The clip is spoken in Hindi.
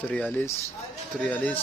43